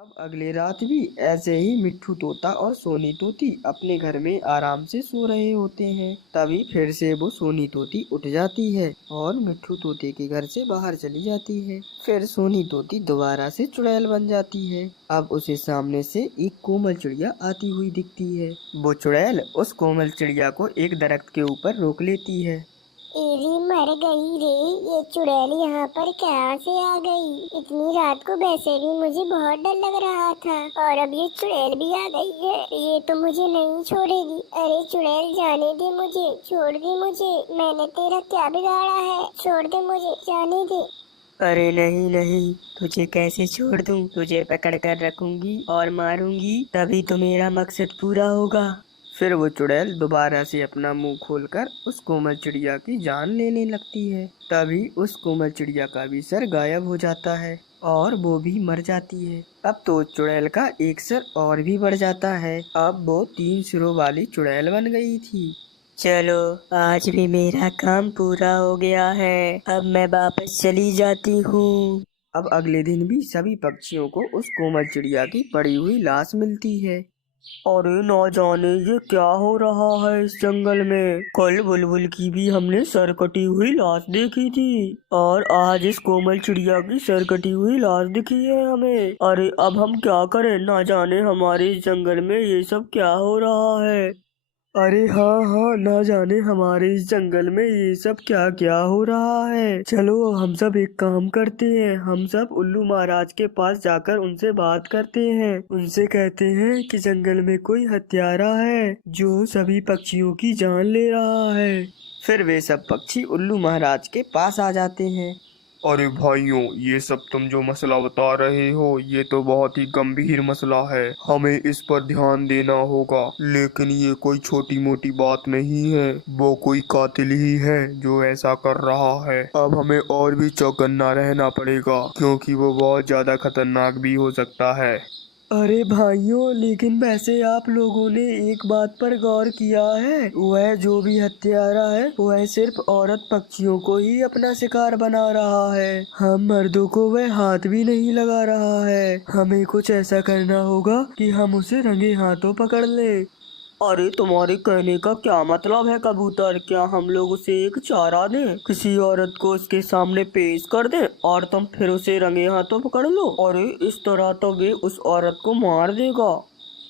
अब अगली रात भी ऐसे ही मिट्ठू तोता और सोनी तोती अपने घर में आराम से सो रहे होते हैं। तभी फिर से वो सोनी तोती उठ जाती है और मिट्ठू तोते के घर से बाहर चली जाती है। फिर सोनी तोती दोबारा से चुड़ैल बन जाती है। अब उसे सामने से एक कोमल चिड़िया आती हुई दिखती है। वो चुड़ैल उस कोमल चिड़िया को एक दरख्त के ऊपर रोक लेती है। एरी मर गई रे। ये चुड़ैल यहाँ पर कहाँ से आ गई? इतनी रात को वैसे भी मुझे बहुत डर लग रहा था और अब ये चुड़ैल भी आ गई है। ये तो मुझे नहीं छोड़ेगी। अरे चुड़ैल जाने दे मुझे, छोड़ दे मुझे। मैंने तेरा क्या बिगाड़ा है? छोड़ दे मुझे, जाने दे। अरे नहीं नहीं, तुझे कैसे छोड़ दूं? तुझे पकड़ कर रखूंगी और मारूंगी, तभी तो मेरा मकसद पूरा होगा। फिर वो चुड़ैल दोबारा से अपना मुंह खोलकर उस कोमल चिड़िया की जान लेने लगती है। तभी उस कोमल चिड़िया का भी सर गायब हो जाता है और वो भी मर जाती है। अब तो चुड़ैल का एक सर और भी बढ़ जाता है। अब वो 3 सिरों वाली चुड़ैल बन गई थी। चलो, आज भी मेरा काम पूरा हो गया है। अब मैं वापस चली जाती हूँ। अब अगले दिन भी सभी पक्षियों को उस कोमल चिड़िया की पड़ी हुई लाश मिलती है। अरे न जाने ये क्या हो रहा है इस जंगल में। कल बुलबुल की भी हमने सर कटी हुई लाश देखी थी और आज इस कोमल चिड़िया की सर कटी हुई लाश दिखी है हमें। अरे अब हम क्या करें, ना जाने हमारे इस जंगल में ये सब क्या हो रहा है। अरे हाँ हाँ, ना जाने हमारे इस जंगल में ये सब क्या क्या हो रहा है। चलो हम सब एक काम करते हैं, हम सब उल्लू महाराज के पास जाकर उनसे बात करते हैं। उनसे कहते हैं कि जंगल में कोई हत्यारा है जो सभी पक्षियों की जान ले रहा है। फिर वे सब पक्षी उल्लू महाराज के पास आ जाते हैं। अरे भाइयों, ये सब तुम जो मसला बता रहे हो ये तो बहुत ही गंभीर मसला है। हमें इस पर ध्यान देना होगा। लेकिन ये कोई छोटी मोटी बात नहीं है। वो कोई कातिल ही है जो ऐसा कर रहा है। अब हमें और भी चौकन्ना रहना पड़ेगा क्योंकि वो बहुत ज्यादा खतरनाक भी हो सकता है। अरे भाइयों, लेकिन वैसे आप लोगों ने एक बात पर गौर किया है? वह जो भी हत्यारा है वह सिर्फ औरत पक्षियों को ही अपना शिकार बना रहा है। हम मर्दों को वह हाथ भी नहीं लगा रहा है। हमें कुछ ऐसा करना होगा कि हम उसे रंगे हाथों पकड़ ले। अरे तुम्हारे कहने का क्या मतलब है कबूतर? क्या हम लोग उसे एक चारा दें, किसी औरत को उसके सामने पेश कर दें और तुम फिर उसे रंगे हाथों पकड़ लो? अरे इस तरह तो वे उस औरत को मार देगा।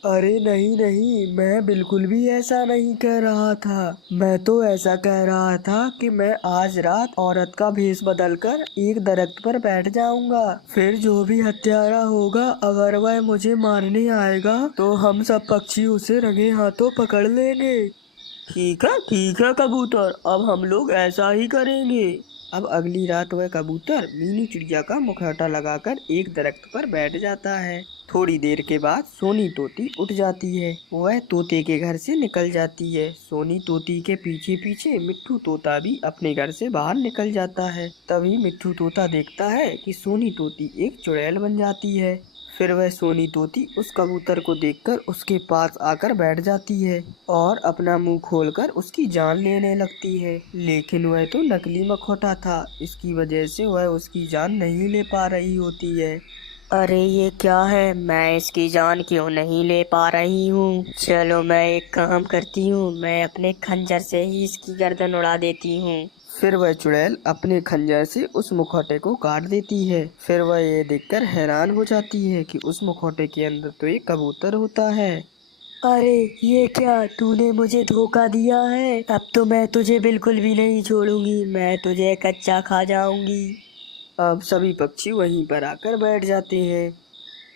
अरे नहीं नहीं, मैं बिल्कुल भी ऐसा नहीं कह रहा था। मैं तो ऐसा कह रहा था कि मैं आज रात औरत का भेष बदलकर एक दरख्त पर बैठ जाऊंगा। फिर जो भी हत्यारा होगा अगर वह मुझे मारने आएगा तो हम सब पक्षी उसे रंगे हाथों पकड़ लेंगे। ठीक है कबूतर, अब हम लोग ऐसा ही करेंगे। अब अगली रात वह कबूतर मीनू चिड़िया का मुखौटा लगाकर एक दरख्त पर बैठ जाता है। थोड़ी देर के बाद सोनी तोती उठ जाती है। वह तोते के घर से निकल जाती है। सोनी तोती के पीछे पीछे मिट्ठू तोता भी अपने घर से बाहर निकल जाता है। तभी मिट्ठू तोता देखता है कि सोनी तोती एक चुड़ैल बन जाती है। फिर वह सोनी तोती उस कबूतर को देखकर उसके पास आकर बैठ जाती है और अपना मुंह खोलकर उसकी जान लेने लगती है। लेकिन वह तो नकली मखौटा था, इसकी वजह से वह उसकी जान नहीं ले पा रही होती है। अरे ये क्या है, मैं इसकी जान क्यों नहीं ले पा रही हूँ? चलो मैं एक काम करती हूँ, मैं अपने खंजर से ही इसकी गर्दन उड़ा देती हूँ। फिर वह चुड़ैल अपने खंजर से उस मुखौटे को काट देती है। फिर वह ये देखकर हैरान हो जाती है कि उस मुखौटे के अंदर तो एक कबूतर होता है। अरे ये क्या, तूने मुझे धोखा दिया है। अब तो मैं तुझे बिल्कुल भी नहीं छोड़ूंगी, मैं तुझे कच्चा खा जाऊंगी। अब सभी पक्षी वहीं पर आकर बैठ जाते हैं।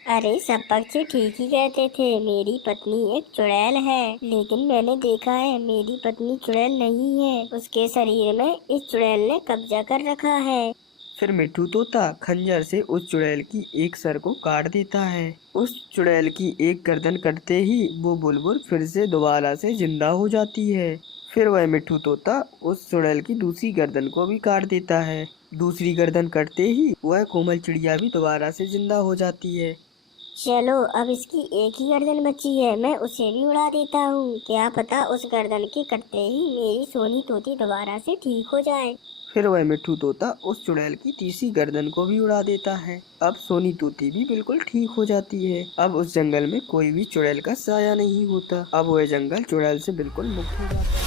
अरे सब पक्षी ठीक ही कहते थे, मेरी पत्नी एक चुड़ैल है। लेकिन मैंने देखा है मेरी पत्नी चुड़ैल नहीं है, उसके शरीर में इस चुड़ैल ने कब्जा कर रखा है। फिर मिट्ठू तोता खंजर से उस चुड़ैल की एक सर को काट देता है। उस चुड़ैल की एक गर्दन कटते ही वो बुलबुल फिर से दोबारा से जिंदा हो जाती है। फिर वह मिट्ठू तोता उस चुड़ैल की दूसरी गर्दन को भी काट देता है। दूसरी गर्दन कटते ही वह कोमल चिड़िया भी दोबारा से जिंदा हो जाती है। चलो अब इसकी एक ही गर्दन बची है, मैं उसे भी उड़ा देता हूँ। क्या पता उस गर्दन के कटते ही मेरी सोनी तोती दोबारा से ठीक हो जाए। फिर वह मिट्ठू तोता उस चुड़ैल की तीसरी गर्दन को भी उड़ा देता है। अब सोनी तोती भी बिल्कुल ठीक हो जाती है। अब उस जंगल में कोई भी चुड़ैल का साया नहीं होता। अब वह जंगल चुड़ैल से बिल्कुल मुक्त हो जाता है।